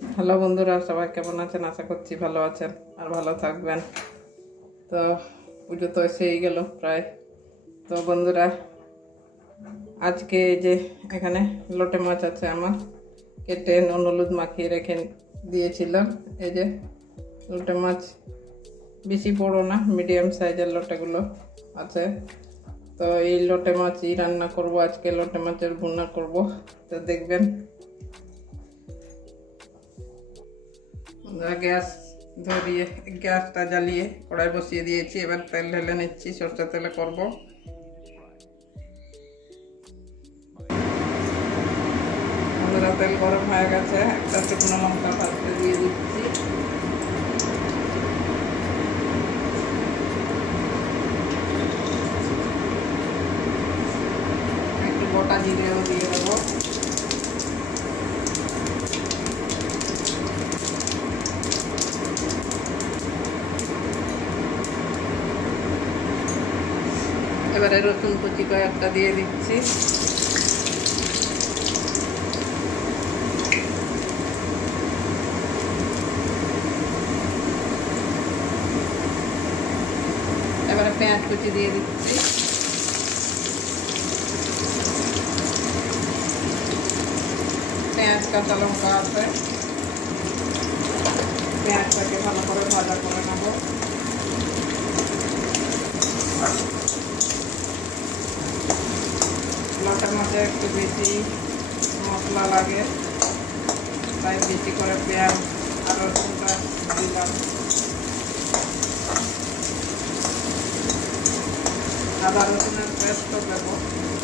Hello বন্ধুরা, সবাই কেমন আছেন? আশা করছি ভালো আছেন আর ভালো থাকবেন। তো পুজো তো এসেই গেল প্রায়। তো বন্ধুরা, আজকে এই যে এখানে লোটে মাছ আছে আমার, কেটে নুন হলুদ মাখিয়ে রেখে দিয়েছিলাম। এই যে লোটে মাছ, বেশি বড় না, মিডিয়াম সাইজের লোটেগুলো আছে। তো এই লোটে মাছই রান্না করব আজকে, লোটে মাছের ভুনা করব। তো দেখবেন। গ্যাস ধরিয়ে গ্যাসটা জ্বালিয়ে কড়াই বসিয়ে দিয়েছি। এবার তেল ঢেলে নিচ্ছি, সরষের তেলে করব। বন্ধুরা, তেল গরম হয়ে গেছে, একটা শুকনো লঙ্কা ভাজতে দিয়ে দিচ্ছি। একটু গোটা জিরেও দিয়ে দেবো। এবারে রসুন কুচি কয়েকটা দিয়ে দিচ্ছি। এবারে পেঁয়াজ কুচি দিয়ে দিচ্ছি। পেঁয়াজ কাঁচা লঙ্কা আছে, পেঁয়াজটাকে ভালো করে ভাজা করে নেব। লোটে মাছে একটু বেশি মশলা লাগে, তাই বেশি করে পেঁয়াজ আর রসুনটা দিলাম। আদা রসুনের পেস্টও দেবো,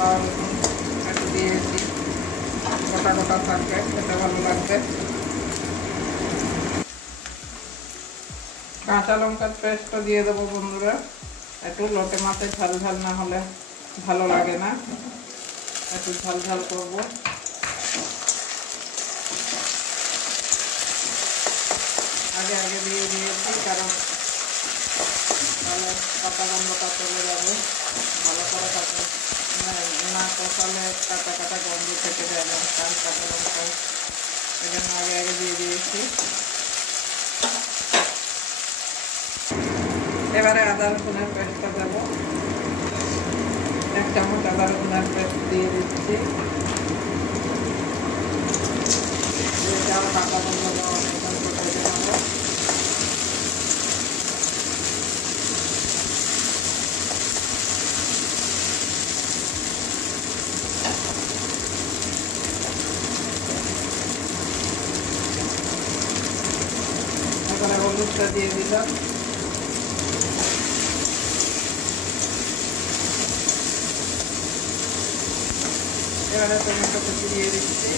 আদা রসুন একটু দিয়েছি, গোটা গোটা থাকবে, খেতে ভালো লাগবে। কাঁচা লঙ্কার পেস্টও দিয়ে দেবো বন্ধুরা। একটু লোটে মাছে ঝাল ঝাল না হলে ভালো লাগে না, একটু ঝাল ঝাল করবো। আগে আগে দিয়ে দিয়েছি, কারণ তাহলে কাঁচা গন্ধটা চলে যাবে। ভালো করে না কষালে কাঁচা কাঁচা গন্ধ থেকে যায় লঙ্কার, কাঁচা লঙ্কায়। এই জন্য আগে আগে দিয়ে দিয়েছি। এবারে আদা রসুনের পেস্টটা দেবো। 1 চামচ আদা রসুনের পেস্ট দিয়ে দিচ্ছি। কাঁচা গন্ধ দেওয়া কেটে দেবো। এবারে হলুদটা দিয়ে দিলাম। এবারে টমেটো কুচি দিয়ে দিচ্ছি।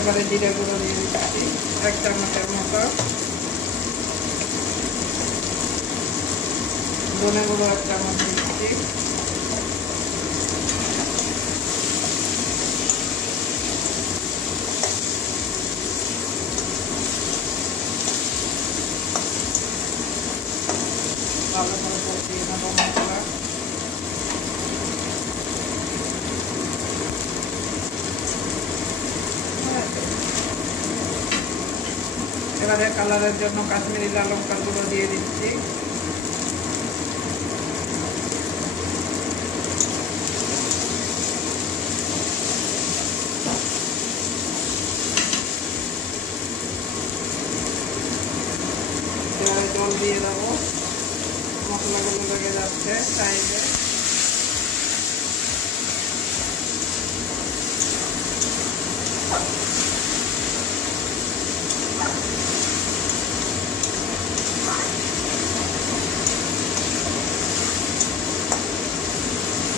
এবারে জিরে গুঁড়ো দিয়ে দিচ্ছি 1 চামচের মতো। ধনে গুঁড়ো 1 চামচ দিচ্ছি। ভালো করে কষিয়ে নেবো মশলা। এবারে কালারের জন্য কাশ্মীরি লাল লঙ্কার গুঁড়ো দিয়ে দিচ্ছি। এবারে জল দিয়ে দেবো, মশলাগুলো লেগে যাচ্ছে সাইডে।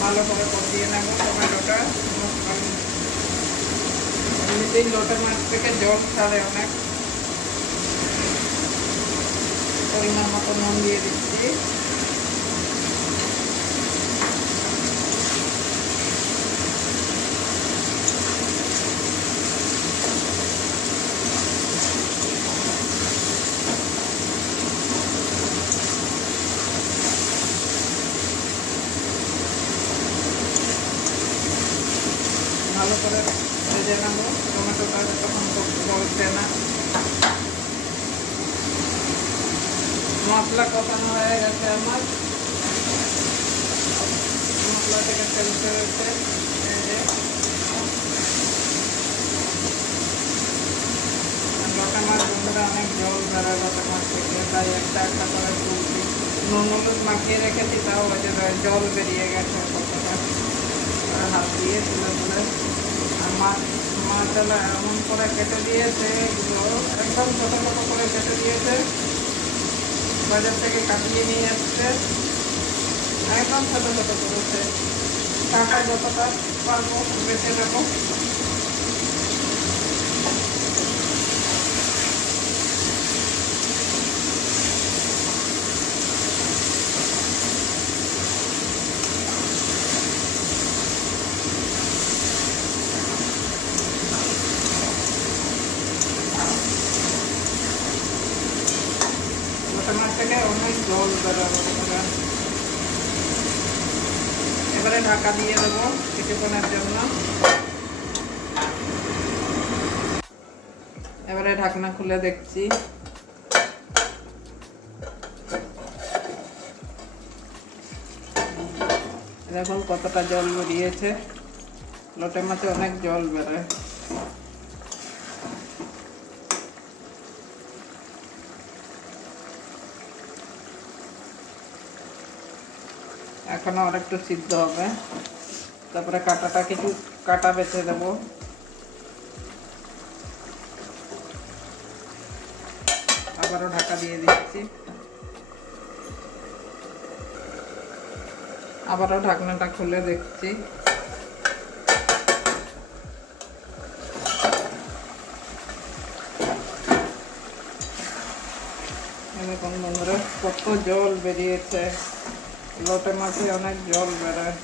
ভালো করে কষিয়ে নেব টমেটোটা। এমনিতেই লোটে মাছ থেকে জল ছাড়ে অনেক। পরিমাণ মতো নুন দিয়ে দিচ্ছি। ভালো করে ভেজে নেবো। টমেটোটা তখন গলছে না। মশলা কষানো হয়ে গেছে আমার, মশলা থেকে তেল বেরোচ্ছে। লটা মাছ বন্ধুরা অনেক জল বেরোয় লটা মাছ থেকে, তাই একটা একটা করে তুলছি। নুন হলুদ মাখিয়ে রেখেছি, তাও জল বেরিয়ে গেছে কতটা, হাত দিয়ে তুলে তুলে। আর মাছগুলো এমন করে কেটে দিয়েছে, এগুলো একদম ছোটো ছোটো করে কেটে দিয়েছে, বাজার থেকে কাটিয়ে নিয়ে আসছে, একদম ছোটো ছোটো করেছে। কাটা যতটা পারবো বেছে নেবো। মাছ থেকে অনেক জল বেরোবে। এবারে ঢাকা দিয়ে দেবো কিছুক্ষণের জন্য। এবারে ঢাকনা খুলে দেখছি, দেখুন কতটা জল বেরিয়েছে। লোটে মাছে অনেক জল বেরোয়। এখনো আর একটু সিদ্ধ হবে, তারপরে কাটাটা কিছু কাটা বেছে দেবো। আবারও ঢাকা দিয়ে দিচ্ছি, আবারও ঢাকনাটা খুলে দেখছি। দেখুন বন্ধুরা কত জল বেরিয়েছে। লোটে মাছে অনেক জল বেরোয়।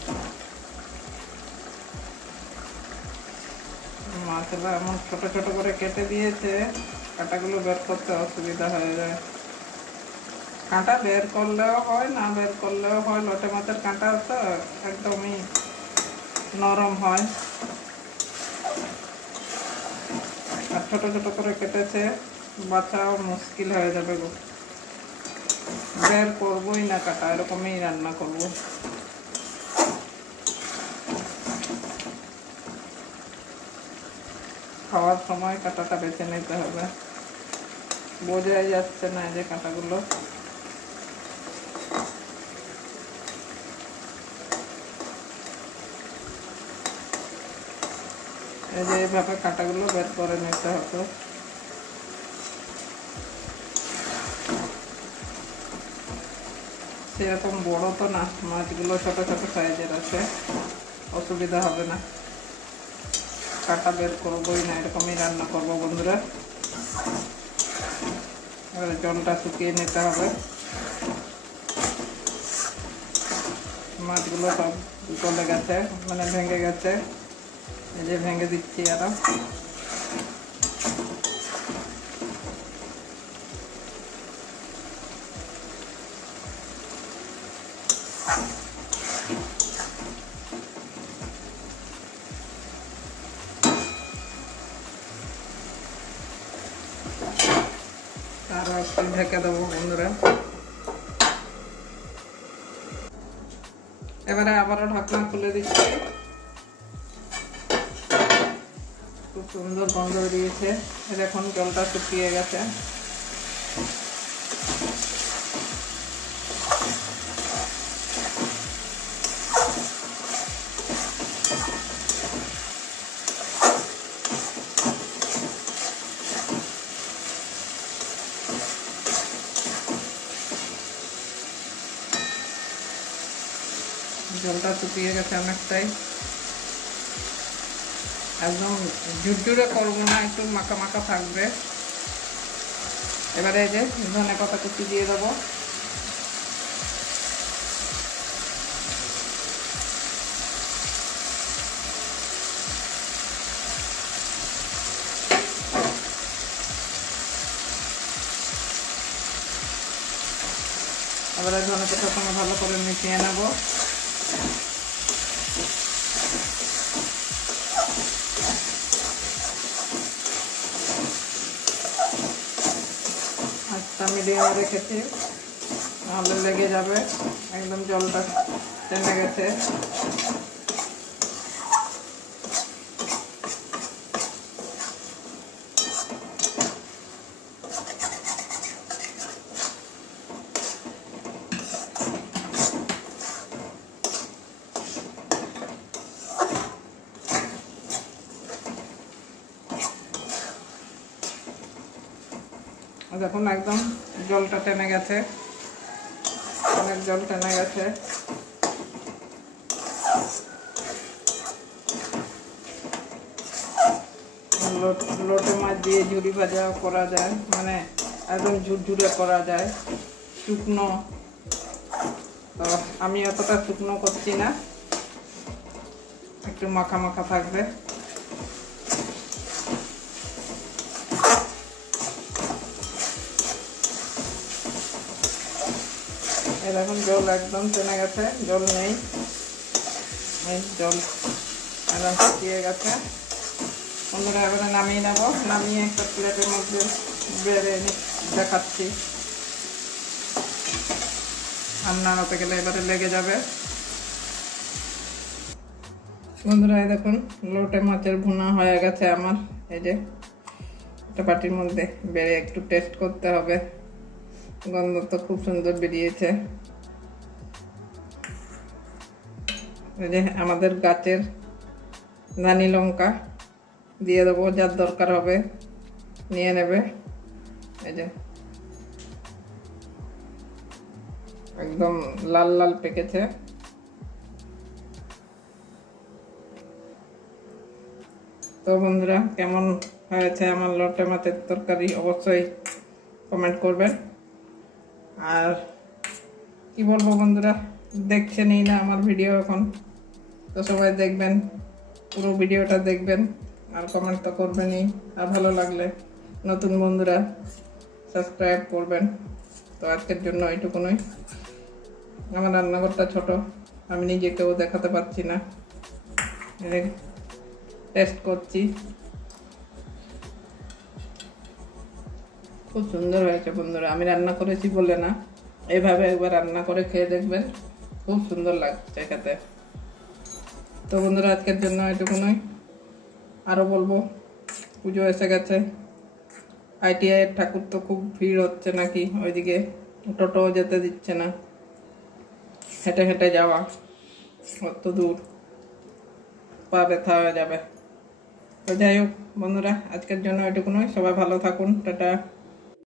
মাছগুলো এমন ছোট ছোট করে কেটে দিয়েছে, কাঁটাগুলো বের করতে অসুবিধা হয়ে যায়। কাঁটা বের করলেও হয়, না বের করলেও হয়। লোটে মাছের কাঁটা তো একদমই নরম হয়। আর ছোট ছোট করে কেটেছে, বাছাও মুশকিল হয়ে যাবে গো। বের করবোই না কাঁটা, এরকমই রান্না করবো। খাওয়ার সময় কাঁটাটা বেছে নিতে হবে। বোঝাই যাচ্ছে না যে কাঁটাগুলো। এই যে এইভাবে কাঁটাগুলো বের করে নিতে হবে। সেরকম বড় তো না, মাছগুলো ছোট ছোট সাইজের আছে, অসুবিধা হবে না। কাঁটা বের করবোই না, এরকমই রান্না করবো বন্ধুরা। এবারে জলটা শুকিয়ে নিতে হবে। মাছগুলো সব গলে গেছে, মানে ভেঙে গেছে। এই যে ভেঙে দিচ্ছি আরো। আরো একটু ঢেকে দেবো বন্ধুরা। এবারে আবারও ঢাকনা খুলে দিচ্ছি। খুব সুন্দর গন্ধ বেরিয়েছে। দেখুন জলটা শুকিয়ে গেছে। জলটা শুকিয়ে গেছে অনেকটাই। একদম ঝুরঝুরে করবো না, একটু মাখা মাখা থাকবে। এবারে এই যে ধনে পাতা কুচি দিয়ে দেবো। এবারে ধনে পাতার সঙ্গে ভালো করে মিশিয়ে নেব। মিডিয়ামে রেখেছি, নাহলে লেগে যাবে। একদম জলটা টেনে গেছে। দেখুন একদম জলটা টেনে গেছে, অনেক জল টেনে গেছে। লোটে মাছ দিয়ে ঝুরি ভাজা করা যায়, মানে একদম ঝুরঝুরে করা যায় শুকনো। তো আমি অতটা শুকনো করছি না, একটু মাখা মাখা থাকবে। এরকম জল একদম টেনে গেছে, জল নেই, জল একদম শুকিয়ে গেছে। বন্ধুরা এবারে নামিয়ে নেব, নামিয়ে একটা প্লেটের মধ্যে বেড়ে দেখাচ্ছি। রান্না হতে গেলে এবারে লেগে যাবে। বন্ধুরা দেখুন লোটে মাছের ভুনা হয়ে গেছে আমার। এই যে একটা বাটির মধ্যে বেড়ে একটু টেস্ট করতে হবে, গন্ধ তো খুব সুন্দর বেরিয়েছে। এই যে আমাদের গাছের ধানি লঙ্কা দিয়ে দেবো, যার দরকার হবে নিয়ে নেবে। এই যে একদম লাল লাল পেকেছে। তো বন্ধুরা কেমন হয়েছে আমার লোটে মাছের তরকারি অবশ্যই কমেন্ট করবেন। আর কি বলবো বন্ধুরা, দেখছেনই না আমার ভিডিও এখন, তো সবাই দেখবেন, পুরো ভিডিওটা দেখবেন আর কমেন্ট তো করবেনই। আর ভালো লাগলে নতুন বন্ধুরা সাবস্ক্রাইব করবেন। তো আজকের জন্য এইটুকুনই। আমার রান্নাঘরটা ছোট, আমি নিজেকেও দেখাতে পারছি না, টেস্ট করছি। খুব সুন্দর হয়েছে বন্ধুরা, আমি রান্না করেছি বলে না, এইভাবে একবার রান্না করে খেয়ে দেখবেন, খুব সুন্দর লাগছে খেতে। তো বন্ধুরা আজকের জন্য এটুকুনই। আরও বলবো, পুজো এসে গেছে, ITI এর ঠাকুর তো খুব ভিড় হচ্ছে নাকি, ওইদিকে টোটো যেতে দিচ্ছে না, হেঁটে হেঁটে যাওয়া অত দূর, পা ব্যথা হয়ে যাবে। তো যাই হোক বন্ধুরা আজকের জন্য এটুকুনই। সবাই ভালো থাকুন, টাটা।